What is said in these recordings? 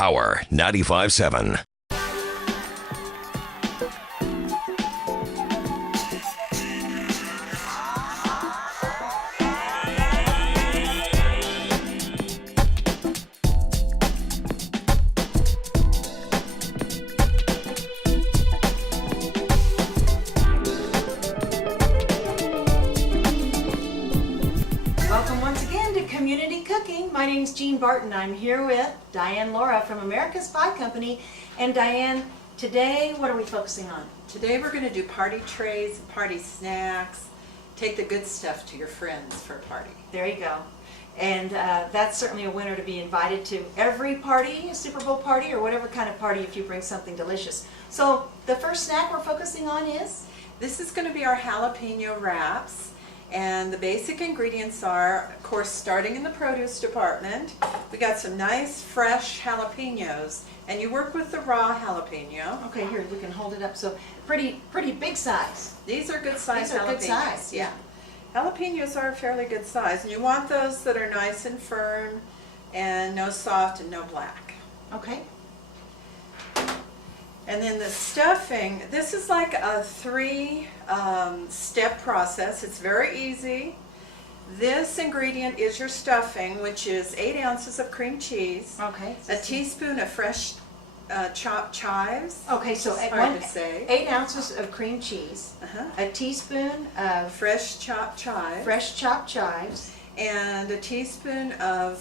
Power 95.7. Welcome once again to Community Cooking. My name's Jean Barton. I'm here with Diane Laura from America's Pie Company. And Diane, today what are we focusing on? Today we're going to do party trays and party snacks. Take the good stuff to your friends for a party. There you go. And that's certainly a winner to be invited to every party, a Super Bowl party or whatever kind of party if you bring something delicious. So the first snack we're focusing on is? This is going to be our jalapeno wraps. And the basic ingredients are, of course, starting in the produce department, we got some nice fresh jalapenos. And you work with the raw jalapeno. Okay, here, we can hold it up. So pretty big size. These are good size These are jalapenos. good size. Yeah. Jalapenos are a fairly good size. And you want those that are nice and firm and no soft and no black. Okay. And then the stuffing, this is like a three-step process. It's very easy. This ingredient is your stuffing, which is 8 ounces of cream cheese, Okay. a teaspoon of fresh chopped chives. Okay, so It's at hard to say. 8 ounces of cream cheese, a teaspoon of Fresh chopped chives. fresh chopped chives, And a teaspoon of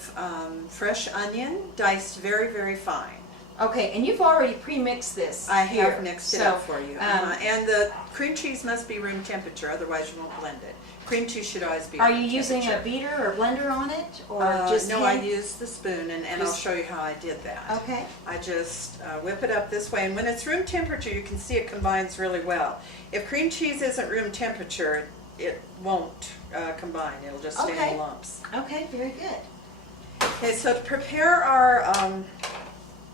fresh onion, diced very, very fine. okay, and you've already pre-mixed this. I here. have mixed it So, up for you. And the cream cheese must be room temperature, otherwise you won't blend it. Cream cheese should always be Are room you using a temperature. beater or blender on it, or just No, I hand- use the spoon, and I'll Just- show you how I did that. Okay, I just whip it up this way, and when it's room temperature, you can see it combines really well. If cream cheese isn't room temperature, it won't combine. It'll just stay Okay. in lumps. okay, very good. Okay, so to prepare our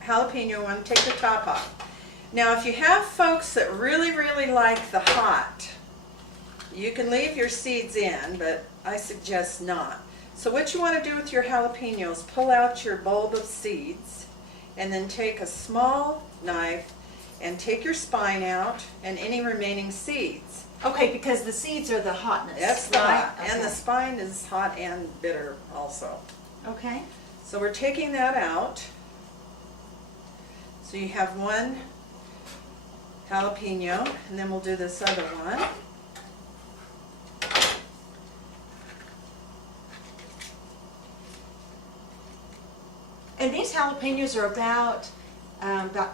jalapeno, I want to take the top off. Now, if you have folks that really, really like the hot, you can leave your seeds in, but I suggest not. So what you want to do with your jalapenos, pull out your bulb of seeds, and then take a small knife and take your spine out and any remaining seeds. Okay, because the seeds are the hotness. That's the right? hot, and the Okay. spine is hot and bitter also. Okay, So we're taking that out. So you have one jalapeno, and then we'll do this other one. and these jalapenos are about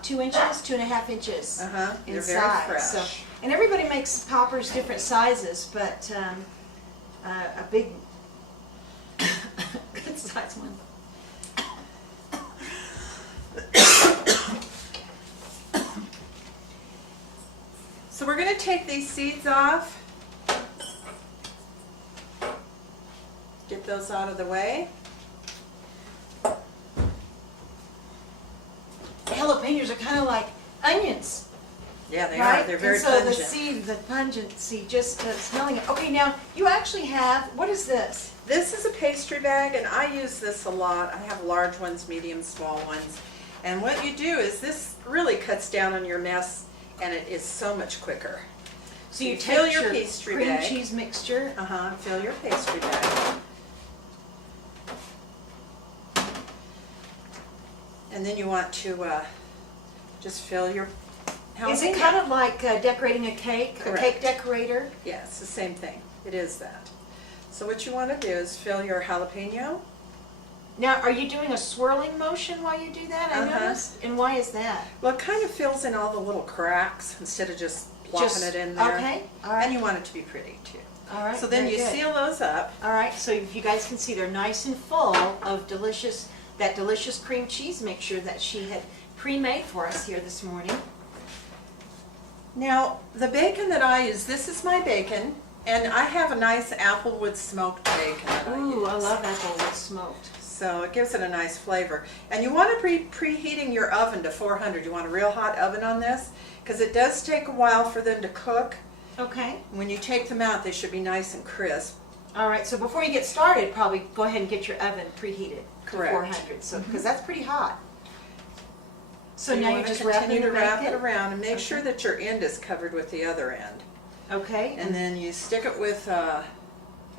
2 inches, 2.5 inches in They're very size. fresh. So, and everybody makes poppers different sizes, but a big good size one. So we're going to take these seeds off. Get those out of the way. Jalapenos are kind of like onions, Yeah, they right? are. They're very and so pungent. the seed, the pungency, just smelling it. Okay, now you actually have, what is this? This is a pastry bag, and I use this a lot. I have large ones, medium, small ones. And what you do is this really cuts down on your mess, and it is so much quicker. So you fill take your pastry cream bag. cheese mixture. Fill your pastry bag. And then you want to just fill your Is it kind of like decorating a cake, Correct. a cake decorator? Yeah, it's the same thing. It is that. So what you want to do is fill your jalapeno. Now, are you doing a swirling motion while you do that? I noticed. And why is that? Well, it kind of fills in all the little cracks instead of just plopping it in there. Okay, all right. And you want it to be pretty too. All right. So then very you good. seal those up. All right, so if you guys can see, they're nice and full of that delicious cream cheese mixture that she had pre-made for us here this morning. Now, the bacon that I use, this is my bacon, and I have a nice applewood smoked bacon that I use. Ooh, I love applewood smoked. So it gives it a nice flavor. And you want to be preheating your oven to 400. You want a real hot oven on this, because it does take a while for them to cook. Okay. When you take them out, they should be nice and crisp. All right, so before you get started, probably go ahead and get your oven preheated Correct. to 400, so because that's pretty hot. So now you want to just wrap it continue to and wrap bake it it? around and make Okay. sure that your end is covered with the other end. Okay. And then you stick it with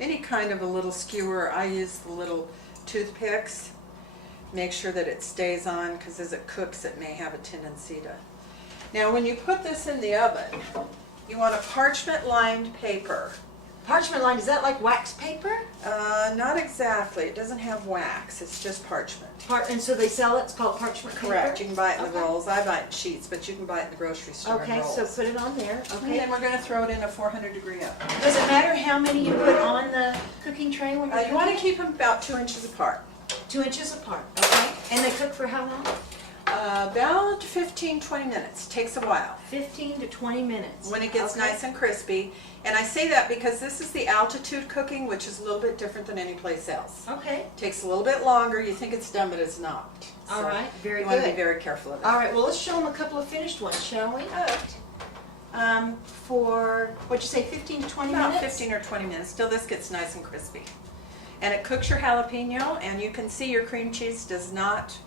any kind of a little skewer. I use the little toothpicks. Make sure that it stays on, because as it cooks it may have a tendency to... Now when you put this in the oven, you want a parchment lined paper. Parchment lined, is that like wax paper? Not exactly. It doesn't have wax. It's just parchment. And so they sell it, it's called parchment paper? Correct. You can buy it in the Okay. rolls. I buy it in sheets, but you can buy it in the grocery store in Okay, rolls. so put it on there, And okay. then we're going to throw it in a 400-degree oven. Does it matter how many you put on the cooking tray when you're You want to cooking? keep them about 2 inches apart. 2 inches apart, okay. And they cook for how long? About 15-20 minutes. Takes a while 15 to 20 minutes. when it gets Okay. nice and crispy. And I say that because this is the altitude cooking, which is a little bit different than any place else. Okay, Takes a little bit longer. You think it's done, but it's not. all right, very You want to be good. very careful of All that. right, well, let's show them a couple of finished ones, shall we? Good. For, what'd you say, 15 to 20 About minutes? 15 or 20 minutes till this gets nice and crispy. And it cooks your jalapeno, and you can see your cream cheese does not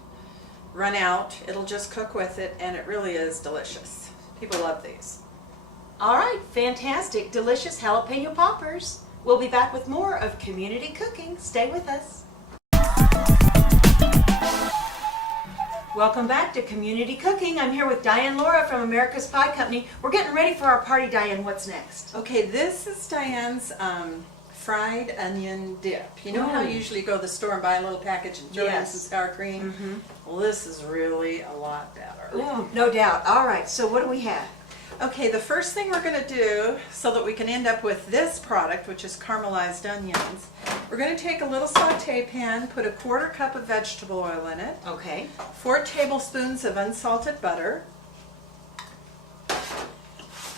run out. It'll just cook with it, and it really is delicious. People love these. All right, fantastic, delicious jalapeno poppers. We'll be back with more of Community Cooking. Stay with us. Welcome back to Community Cooking. I'm here with Diane Laura from America's Pie Company. We're getting ready for our party, Diane. What's next? Okay, this is Diane's fried onion dip. You know how you usually go to the store and buy a little package and throw in Yes. some sour cream? Well, this is really a lot better. Ooh, no doubt. All right, so what do we have? Okay, the first thing we're going to do, so that we can end up with this product, which is caramelized onions, we're going to take a little saute pan, put a 1/4 cup of vegetable oil in it, Okay. 4 tablespoons of unsalted butter,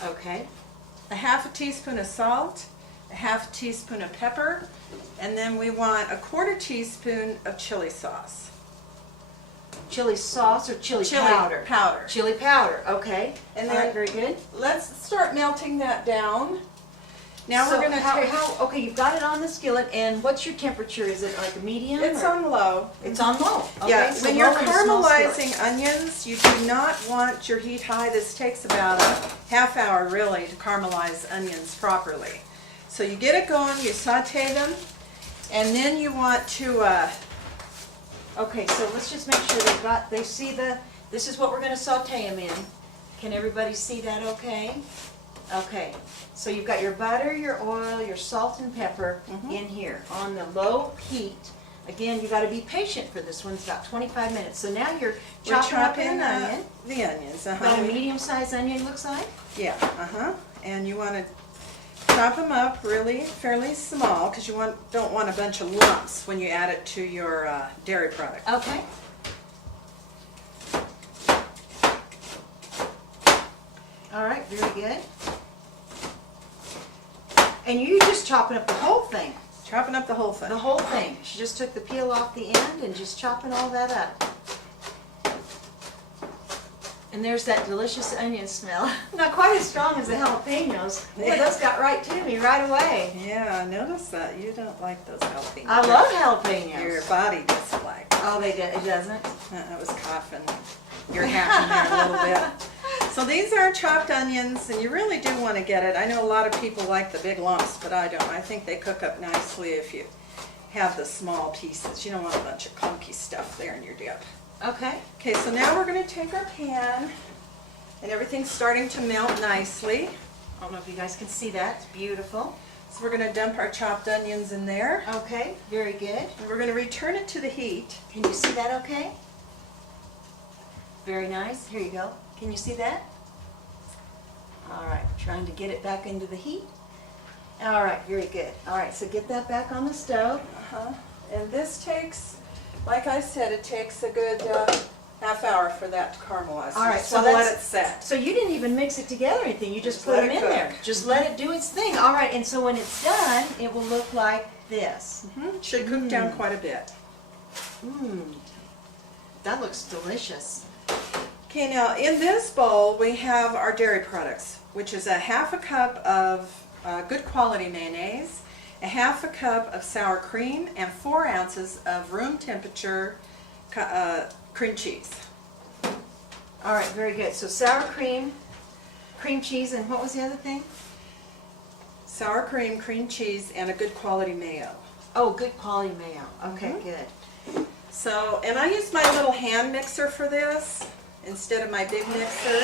Okay. a 1/2 teaspoon of salt, a 1/2 teaspoon of pepper, and then we want a 1/4 teaspoon of chili sauce. Chili sauce or chili powder? Powder. Chili powder, okay. And All right, then very good. let's start melting that down. Now So we're going to take... okay, you've got it on the skillet, and what's your temperature? Is it like a medium? It's or- on low. It's on low. Okay, Yeah, so when you're low in a small caramelizing skillet. onions, you do not want your heat high. This takes about a half hour really to caramelize onions properly. So you get it going, you saute them, and then you want to, Okay, so let's just make sure they see this is what we're gonna saute them in. Can everybody see that okay? Okay, so you've got your butter, your oil, your salt and pepper in here on the low heat. Again, you gotta be patient for this one, it's about 25 minutes. So now you're we're chopping up an chopping onion. the onions. About a medium-sized onion looks like. Yeah, and you want to chop them up really fairly small because you don't want a bunch of lumps when you add it to your dairy product. Okay. All right, very good. And you're just chopping up the whole thing. Chopping up the whole thing. The whole thing. She just took the peel off the end and just chopping all that up. And there's that delicious onion smell. Not quite as strong as the jalapenos. Boy, those got right to me right away. Yeah, I noticed that. You don't like those jalapenos. I love jalapenos. Your body doesn't like. Oh, it doesn't? I was coughing your hat in there a little bit. So these are chopped onions, and you really do want to get it. I know a lot of people like the big lumps, but I don't. I think they cook up nicely if you have the small pieces. You don't want a bunch of clunky stuff there in your dip. Okay. Okay, so now we're going to take our pan, and everything's starting to melt nicely. I don't know if you guys can see that. It's beautiful. So we're going to dump our chopped onions in there, Okay, very good. and we're going to return it to the heat. Can you see that okay? Very nice. Here you go. Can you see that? All right, trying to get it back into the heat. All right, very good. All right, so get that back on the stove. And this takes, like I said, it takes a good half hour for that to caramelize. All right, just so wanna let that's- it set. So you didn't even mix it together or anything. You just put let them it in cook. there. Just let it do its thing. All right, and so when it's done, it will look like this. Should cook down quite a bit. Mmm, that looks delicious. Okay, now in this bowl we have our dairy products, which is a 1/2 cup of good quality mayonnaise, a 1/2 cup of sour cream, and 4 ounces of room temperature cream cheese. All right, very good. So sour cream, cream cheese, and what was the other thing? Sour cream, cream cheese, and a good quality mayo. Oh, good quality mayo. Okay, good. So, and I use my little hand mixer for this instead of my big mixer.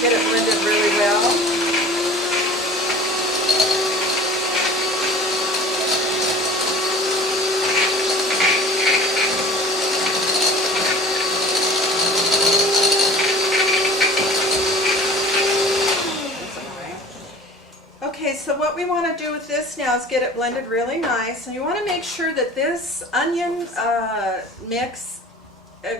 Get it blended really well. Okay, so what we want to do with this now is get it blended really nice, and you want to make sure that this onion mix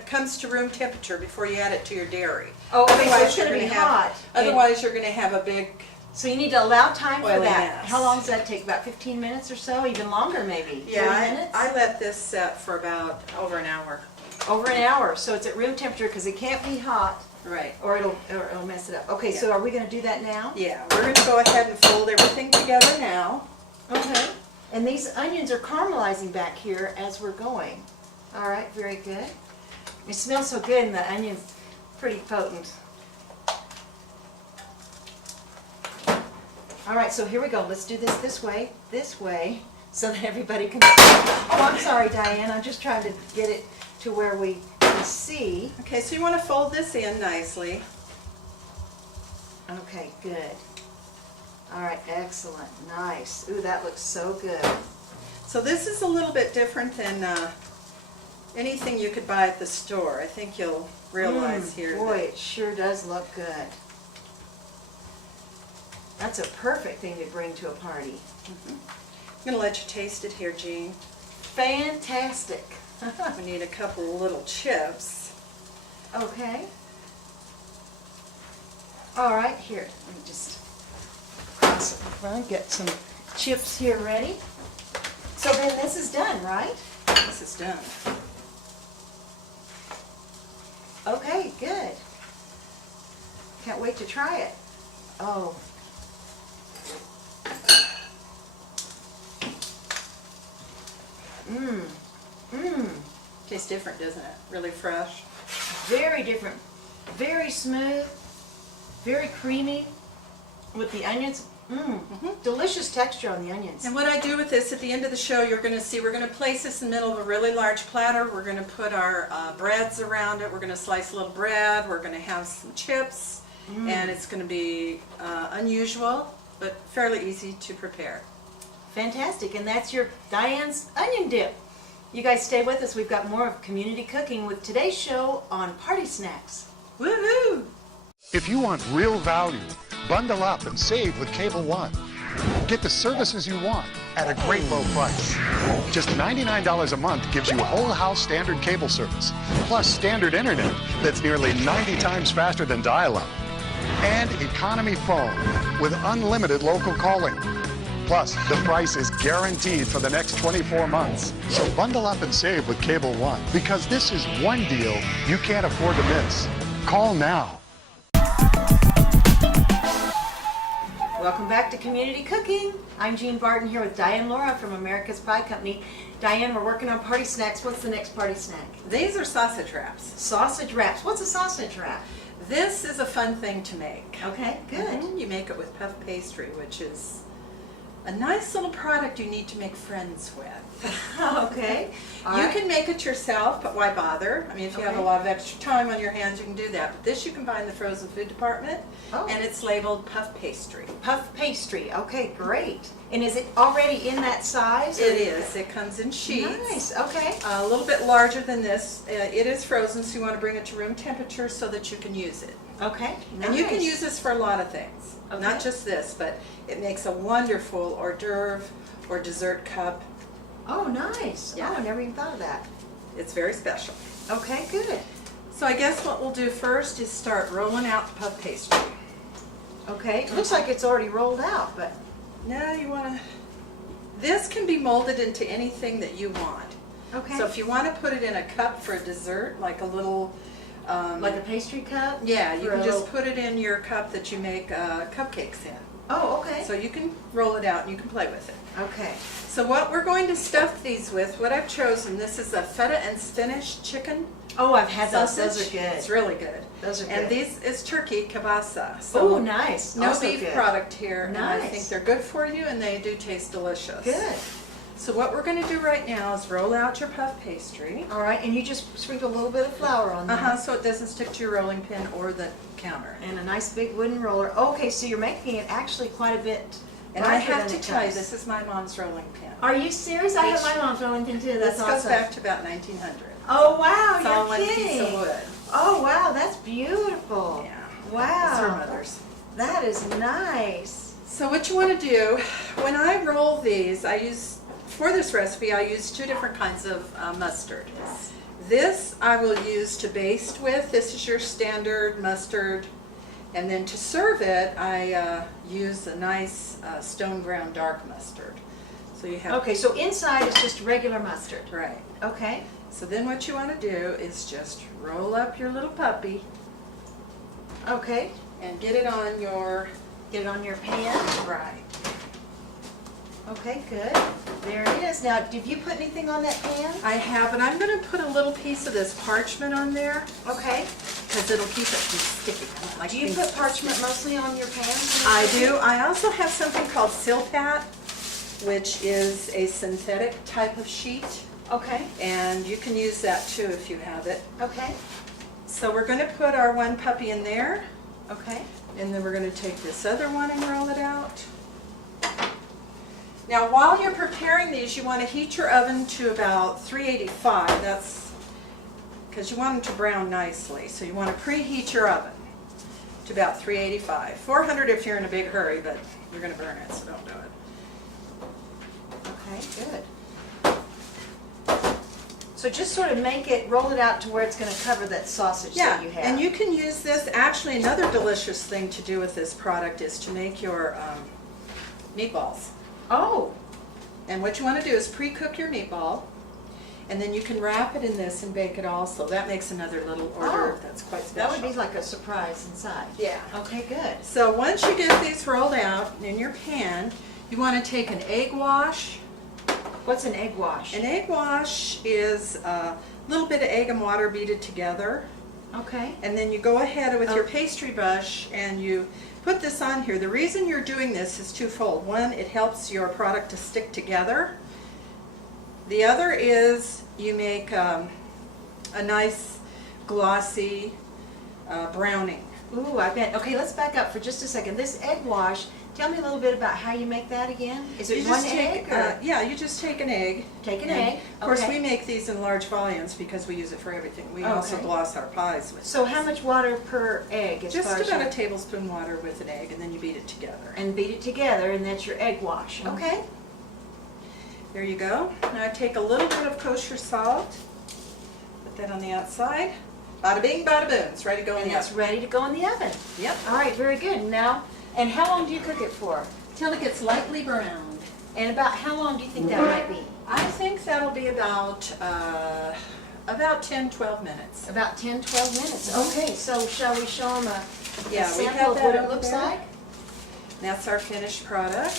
comes to room temperature before you add it to your dairy. Oh, okay, so Otherwise, it's you're gonna going be to have. hot. Otherwise, you're going to have a big. So you need to allow time for Oily that. mess. How long does that take? About 15 minutes or so? Even longer, maybe? 30 Yeah, minutes? I let this set for about over an hour. Over an hour. So it's at room temperature because it can't be hot, Right. or it'll mess it up. Okay, so are we going to do that now? Yeah, we're going to go ahead and fold everything together now. Okay. And these onions are caramelizing back here as we're going. All right, very good. It smells so good, and the onion's pretty potent. All right, so here we go. Let's do this way, so that everybody can see. Oh, I'm sorry, Diane. I'm just trying to get it to where we can see. Okay, so you want to fold this in nicely. Okay, good. All right, excellent, nice. Ooh, that looks so good. So this is a little bit different than anything you could buy at the store. I think you'll realize here. Boy, that- it sure does look good. That's a perfect thing to bring to a party. I'm going to let you taste it here, Jean. Fantastic. We need a couple of little chips. Okay. All right, here, let me just cross it in front, get some chips here ready. So then this is done, right? This is done. Okay, good. Can't wait to try it. Oh. Mmm. Mmm. Tastes different, doesn't it? Really fresh. Very different. Very smooth. Very creamy with the onions. Mmm. Delicious texture on the onions. And what I do with this at the end of the show, you're going to see, we're going to place this in the middle of a really large platter. We're going to put our breads around it. We're going to slice a little bread. We're going to have some chips. And it's going to be unusual, but fairly easy to prepare. Fantastic, and that's your Diane's onion dip. You guys stay with us. We've got more of community cooking with today's show on Party Snacks. Woohoo! If you want real value, bundle up and save with Cable One. Get the services you want at a great low price. Just $99 a month gives you whole house standard cable service, plus standard internet that's nearly 90 times faster than dial-up, and economy phone with unlimited local calling. Plus, the price is guaranteed for the next 24 months. So bundle up and save with Cable One, because this is one deal you can't afford to miss. Call now. Welcome back to Community Cooking. I'm Jean Barton here with Diane Laura from America's Pie Company. Diane, we're working on Party Snacks. What's the next party snack? These are sausage wraps. Sausage wraps. What's a sausage wrap? This is a fun thing to make. Okay, good. You make it with puff pastry, which is a nice little product you need to make friends with. Okay. All You right. can make it yourself, but why bother? I mean, if you have a Okay. lot of extra time on your hands, you can do that. But this you can buy in the frozen food department, Oh. and it's labeled puff pastry. Puff pastry. Okay, great. And is it already in that size? or- It is. It comes in sheets. Nice. Okay. A little bit larger than this. It is frozen, so you want to bring it to room temperature so that you can use it. Okay. And you can nice. use this for a lot of things. Okay. Not just this, but it makes a wonderful hors d'oeuvre or dessert cup. Oh, nice. Yeah. Oh, I never even thought of that. It's very special. Okay, good. So I guess what we'll do first is start rolling out the puff pastry. Okay. It looks like it's already rolled out, but Now you want to, this can be molded into anything that you want. okay. So if you want to put it in a cup for a dessert, like a little, like a pastry cup? yeah, you For can a just little- put it in your cup that you make cupcakes in. Oh, okay. So you can roll it out and you can play with it. Okay. So what we're going to stuff these with, what I've chosen, this is a feta and spinach chicken Oh, I've had those. sausage. Those are good. It's really good. Those are And good. these is turkey kielbasa. Oh, nice. No Also beef good. product here, and I Nice. think they're good for you, and they do taste delicious. Good. So what we're going to do right now is roll out your puff pastry. All right, and you just sprinkle a little bit of flour on there. So it doesn't stick to your rolling pin or the counter. And a nice big wooden roller. Okay, so you're making it actually quite a bit. And I larger have than to it tell you, comes. this is my mom's rolling pin. Are you serious? I have Which- my mom's rolling pin too. That's This goes awesome. back to about 1900. Oh wow, It's all you're one piece kidding. of wood. Oh wow, that's beautiful. Yeah. Wow. It's her mother's. That is nice. So what you want to do, when I roll these, for this recipe, I use two different kinds of mustard. This I will use to baste with. This is your standard mustard. And then to serve it, I use a nice stone ground dark mustard. So you have, Okay, so inside is just regular mustard. right. Okay. So then what you want to do is just roll up your little puppy Okay. and get it on your, Get it on your pan. right. Okay, good. There it is. Now, did you put anything on that pan? I have, and I'm going to put a little piece of this parchment on there Okay. because it'll keep it from sticking. I don't like Do you things put sticking. parchment mostly on your pans? I do. I also have something called Silpat, which is a synthetic type of sheet, Okay. and you can use that too if you have it. Okay. So we're going to put our one puppy in there, Okay. and then we're going to take this other one and roll it out. Now while you're preparing these, you want to heat your oven to about 385. That's because you want them to brown nicely. So you want to preheat your oven to about 385. 400 if you're in a big hurry, but you're going to burn it, so don't do it. Okay, good. So just sort of make it, roll it out to where it's going to cover that sausage Yeah, that you have. and you can use this. Actually, another delicious thing to do with this product is to make your meatballs. Oh, And what you want to do is pre-cook your meatball, and then you can wrap it in this and bake it also. That makes another little order Oh, that's quite that special. would be like a surprise inside. Yeah. Okay, good. So once you get these rolled out in your pan, you want to take an egg wash. What's an egg wash? An egg wash is a little bit of egg and water beaten together. Okay. And then you go ahead with your Oh. pastry brush and you put this on here. The reason you're doing this is twofold. One, it helps your product to stick together. The other is you make a nice glossy browning. Ooh, I bet. Okay, let's back up for just a second. This egg wash, tell me a little bit about how you make that again. Is it You one just egg? take, or? yeah, you just take an egg. Take an And egg, Of course, okay. we make these in large volumes because we use it for everything. We also Okay. gloss our pies with. So how much water per egg as Just far as about your- a tablespoon water with an egg, and then you beat it together. and beat it together, and that's your egg wash. Mhm. Okay. There you go. Now take a little bit of kosher salt, put that on the outside. Bada bing, bada boom. It's ready to go in And the it's oven. ready to go in the oven. Yep. All right, very good. Now, and how long do you cook it for? Till it gets lightly browned. And about how long do you think that might be? I think that'll be about 10, 12 minutes. About 10, 12 minutes. Okay, so shall we show them a Yeah, we sample have of that what it over looks there. like? That's our finished product.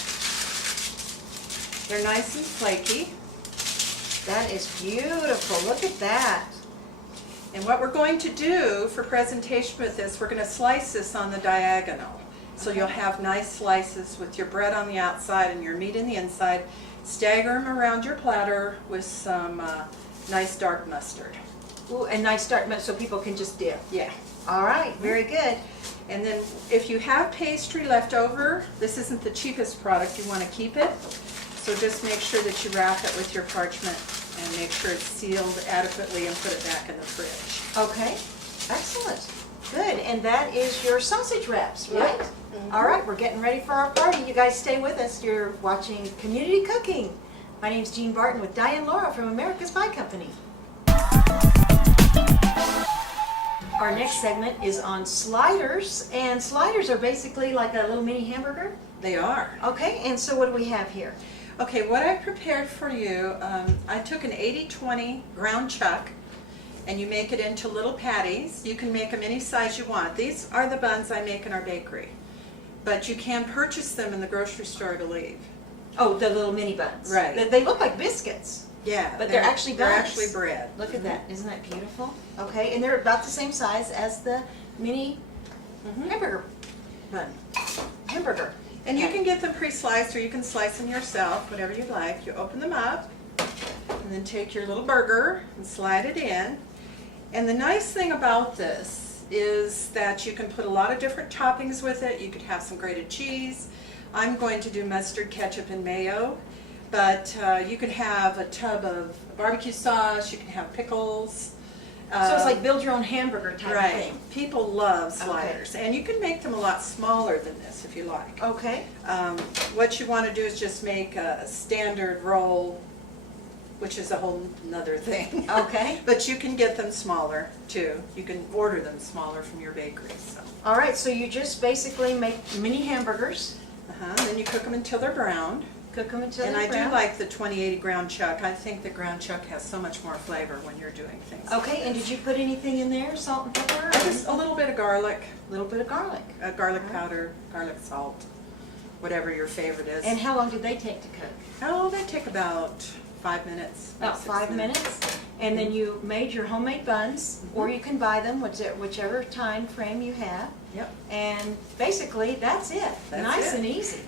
They're nice and flaky. That is beautiful. Look at that. And what we're going to do for presentation with this, we're going to slice this on the diagonal. So you'll have nice slices with your bread on the outside and your meat in the inside. Stagger them around your platter with some nice dark mustard. Ooh, and nice dark so people can just dip. Yeah. All right, very good. And then if you have pastry left over, this isn't the cheapest product, you want to keep it. So just make sure that you wrap it with your parchment and make sure it's sealed adequately and put it back in the fridge. Okay, excellent. Good, and that is your sausage wraps, right? Mhm. All right, we're getting ready for our party. You guys stay with us. You're watching Community Cooking. My name's Jean Barton with Diane Laura from America's Pie Company. Our next segment is on sliders, and sliders are basically like a little mini hamburger. They are. Okay, and so what do we have here? Okay, what I prepared for you, I took an 80-20 ground chuck and you make it into little patties. You can make them any size you want. These are the buns I make in our bakery, but you can purchase them in the grocery store, I believe. Oh, the little mini buns. Right. They look like biscuits. Yeah. But they're actually They're buns. actually bread. Look at that, isn't that beautiful? Okay, and they're about the same size as the mini hamburger bun. Hamburger. And you Okay. can get them pre-sliced or you can slice them yourself, whatever you like. You open them up and then take your little burger and slide it in. And the nice thing about this is that you can put a lot of different toppings with it. You could have some grated cheese. I'm going to do mustard, ketchup, and mayo. But you could have a tub of barbecue sauce. You can have pickles. So it's like build your own hamburger type of Right. thing. People love sliders. And you can make them a lot smaller than this if you like. Okay. What you want to do is just make a standard roll, which is a whole nother thing. Okay. But you can get them smaller too. You can order them smaller from your bakery. So. All right, so you just basically make mini hamburgers, Then you cook them until they're browned. cook them until And they're I brown. do like the 2080 ground chuck. I think the ground chuck has so much more flavor when you're doing things. Okay, and did you put anything in there? Salt and pepper? Just a little bit of garlic, A little bit of garlic. garlic powder, garlic salt, whatever your favorite is. And how long did they take to cook? Oh, they take about 5 minutes. About 6 5 minutes. And then you made your homemade buns, or you can buy them, whichever time frame you have. Yep. And basically, that's it. That's Nice it. and easy.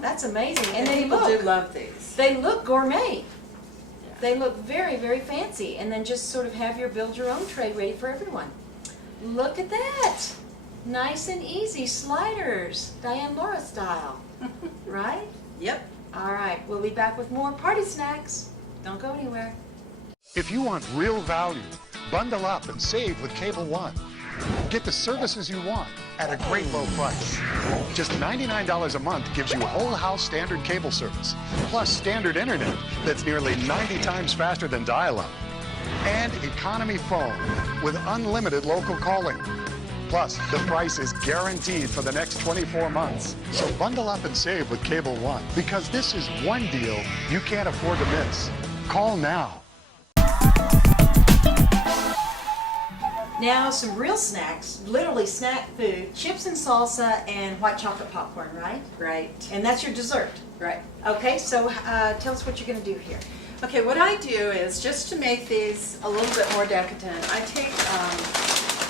That's amazing. And And they people do look, love these. they look gourmet. Yeah. They look very, very fancy. And then just sort of have your build your own tray ready for everyone. Look at that. Nice and easy sliders, Diane Laura style. Right? Yep. All right, we'll be back with more party snacks. Don't go anywhere. If you want real value, bundle up and save with Cable One. Get the services you want at a great low price. Just $99 a month gives you whole house standard cable service, plus standard internet that's nearly 90 times faster than dial-up, and economy phone with unlimited local calling. Plus, the price is guaranteed for the next 24 months. So bundle up and save with Cable One, because this is one deal you can't afford to miss. Call now. Now, some real snacks, literally snack food, chips and salsa and white chocolate popcorn, right? Right. And that's your dessert. Right. Okay, so tell us what you're going to do here. Okay, what I do is, just to make these a little bit more decadent, I take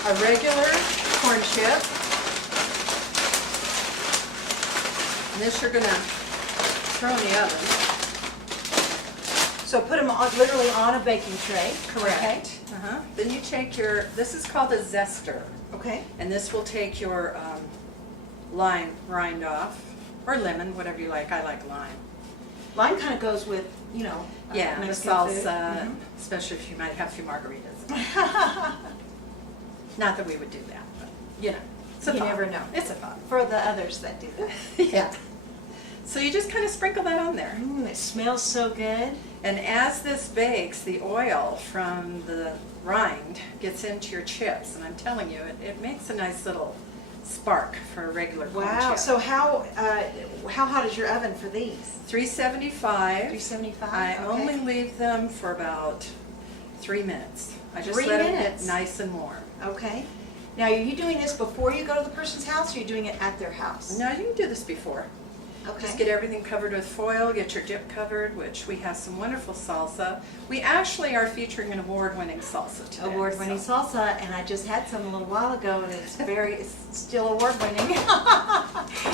a regular corn chip. And this you're going to throw in the oven. So put them on, literally on a baking tray. Okay. Then you take your, this is called a zester. Okay. And this will take your lime rind off, or lemon, whatever you like. I like lime. Lime kind of goes with, you know, Yeah, the Mexican salsa, food. especially if you might have a few margaritas. Not that we would do that, but you know, it's a You thought. never know. It's a thought. For the others that do that. Yeah. So you just kind of sprinkle that on there. It smells so good. And as this bakes, the oil from the rind gets into your chips. And I'm telling you, it makes a nice little spark for a regular corn Wow. chip. So how hot is your oven for these? 375. 375. I okay. only leave them for about 3 minutes. I just 3 let them minutes? get nice and warm. Okay. Now, are you doing this before you go to the person's house, or are you doing it at their house? Now you can do this before. Okay. Just get everything covered with foil, get your dip covered, which we have some wonderful salsa. We actually are featuring an award-winning salsa today. Award-winning so- salsa, and I just had some a little while ago, and it's still award-winning.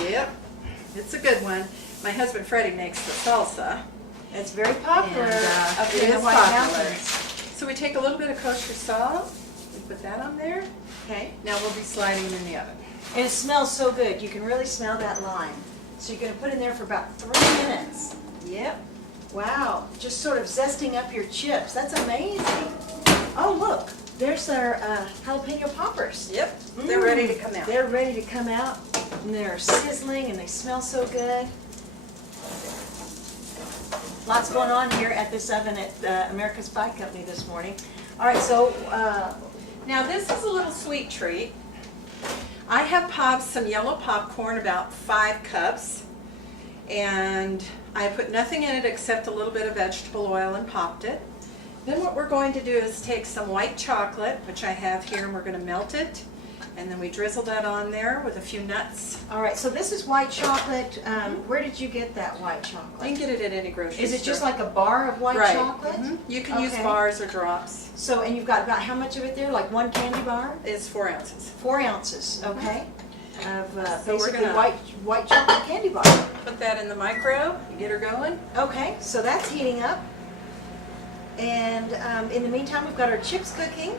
Yep, it's a good one. My husband Freddie makes the salsa. It's very popular And, up it in the is White popular. Mountains. So we take a little bit of kosher salt, we put that on there. Okay. Now we'll be sliding them in the oven. And it smells so good. You can really smell that lime. So you're going to put in there for about 3 minutes. Yep. Wow. Just sort of zesting up your chips. That's amazing. Oh, look. There's our jalapeno poppers. Yep, they're ready to come out. They're ready to come out. And they're sizzling and they smell so good. Lots going on here at this oven at America's Pie Company this morning. All right, so Now this is a little sweet treat. I have popped some yellow popcorn, about 5 cups, and I put nothing in it except a little bit of vegetable oil and popped it. Then what we're going to do is take some white chocolate, which I have here, and we're going to melt it And then we drizzle that on there with a few nuts. All right, so this is white chocolate. Where did you get that white You chocolate? can get it at any grocery store. Is it just like a bar of white right. chocolate? Mhm. You can use Okay. bars or drops. So, and you've got about how much of it there? Like 1 candy bar? It's 4 ounces. 4 ounces, okay? Of So we're basically gonna- white chocolate candy bar. Put that in the micro, you get her going. Okay, so that's heating up. And in the meantime, we've got our chips cooking.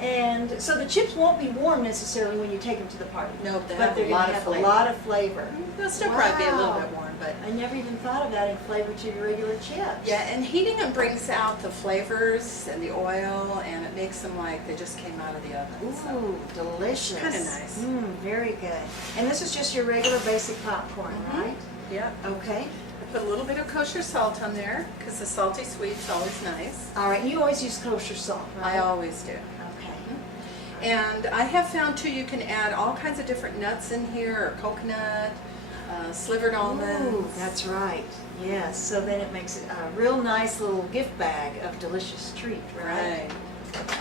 And so the chips won't be warm necessarily when you take them to the party. No, they but have they're a gonna lot of have flavor. a lot of flavor. They'll still probably be a little Wow. bit warm, but I never even thought of adding flavor to your regular chips. yeah, and heating them brings out the flavors and the oil, and it makes them like they just came out of the oven. So. Ooh, delicious. Kinda nice. Very good. And this is just your regular basic popcorn, Mhm. right? Yep. Okay. I put a little bit of kosher salt on there because the salty sweet's always nice. All right, you always use kosher salt, right? I always do. Okay. And I have found too, you can add all kinds of different nuts in here, or coconut, slivered almonds. Ooh, that's right. Yes, so then it makes it a real nice little gift bag of delicious treat, right? Right.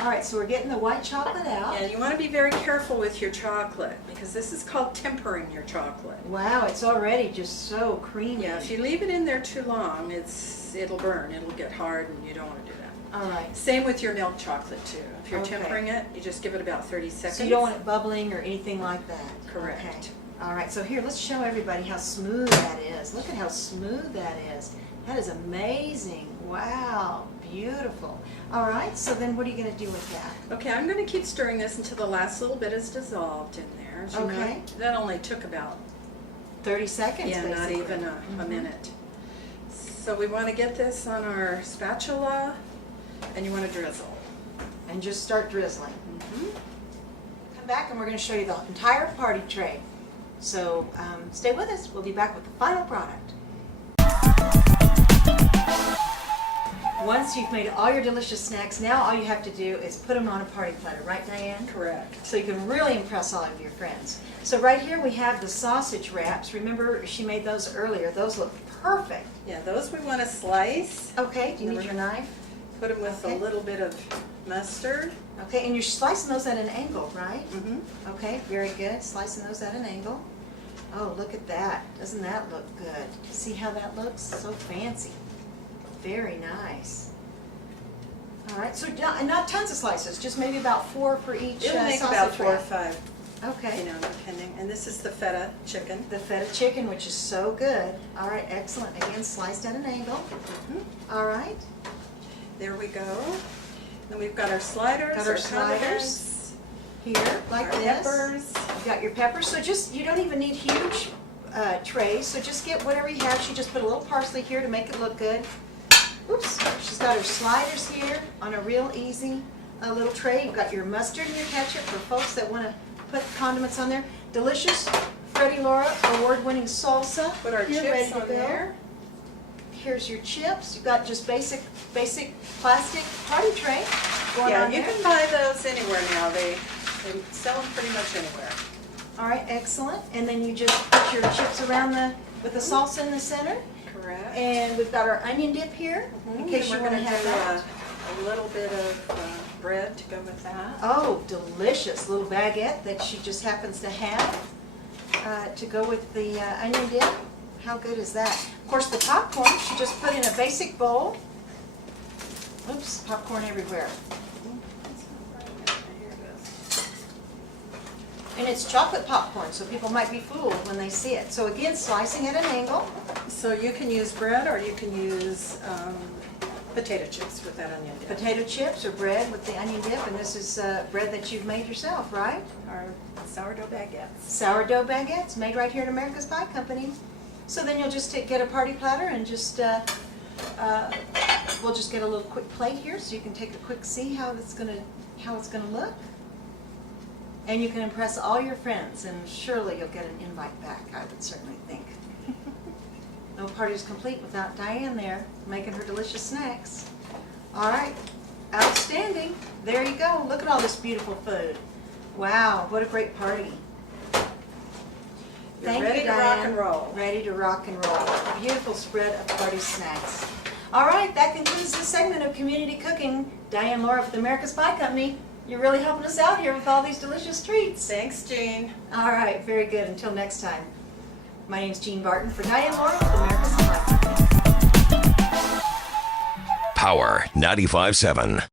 All right, so we're getting the white chocolate out. And you want to be very careful with your chocolate because this is called tempering your chocolate. Wow, it's already just so creamy. Yeah, if you leave it in there too long, it'll burn. It'll get hard, and you don't want to do that. All right. Same with your milk chocolate too. If you're Okay. tempering it, you just give it about 30 seconds. So you don't want it bubbling or anything like that? Correct. Okay. All right, so here, let's show everybody how smooth that is. Look at how smooth that is. That is amazing. Wow, beautiful. All right, so then what are you going to do with that? Okay, I'm going to keep stirring this until the last little bit is dissolved in there. As you know, Okay. that only took about 30 seconds, not basically. even a Mhm. minute. So we want to get this on our spatula, and you want to drizzle. And just start drizzling. Come back and we're going to show you the entire party tray. So stay with us. We'll be back with the final product. Once you've made all your delicious snacks, now all you have to do is put them on a party platter, right, Diane? Correct. So you can really impress all of your friends. So right here we have the sausage wraps. Remember she made those earlier. Those look perfect. Yeah, those we want to slice. Okay, do you need your knife? Put them with Okay. a little bit of mustard. Okay, and you're slicing those at an angle, right? Mm-hmm. Okay, very good. Slicing those at an angle. Oh, look at that. Doesn't that look good? See how that looks? So fancy. Very nice. All right, so not tons of slices, just maybe about 4 for each It'll make sausage about 4 or wrap. 5, Okay. depending. And this is the feta chicken. The feta chicken, which is so good. All right, excellent. Again, sliced at an angle. Mhm. All right. There we go. Then we've got our sliders, Got our our sliders. condiments, Here, like our this. peppers. You got your peppers. So just, you don't even need huge trays. So just get whatever you have. She just put a little parsley here to make it look good. Oops. She's got her sliders here on a real easy little tray. You've got your mustard and your ketchup for folks that want to put condiments on there. Delicious Freddie Laura award-winning salsa. Put our here, ready chips to on go. there. Here's your chips. You've got just basic plastic party tray going Yeah, on you there. can buy those anywhere now. They sell them pretty much anywhere. All right, excellent. And then you just put your chips around with the salsa in the center. Correct. And we've got our onion dip here, in case you we're want to gonna have do that. a little bit of bread to go with that. Oh, delicious little baguette that she just happens to have to go with the onion dip. How good is that? Of course, the popcorn, she just put in a basic bowl. Oops, popcorn everywhere. Here it is. And it's chocolate popcorn, so people might be fooled when they see it. So again, slicing at an angle. So you can use bread or you can use potato chips with that onion dip. Potato chips or bread with the onion dip, and this is bread that you've made yourself, right? Our sourdough baguettes. Sourdough baguettes made right here at America's Pie Company. So then you'll just get a party platter and just, we'll just get a little quick plate here so you can take a quick see how it's gonna look. And you can impress all your friends, and surely you'll get an invite back, I would certainly think. No party is complete without Diane there, making her delicious snacks. All right, outstanding. There you go. Look at all this beautiful food. Wow, what a great party. You're Thank ready you, to rock Diane. and roll. Ready to rock and roll. A beautiful spread of party snacks. All right, that concludes this segment of Community Cooking. Diane Laura with America's Pie Company. You're really helping us out here with all these delicious treats. Thanks, Jean. All right, very good. Until next time. My name's Jean Barton for Diane Moore with America's Life. Power 95.7.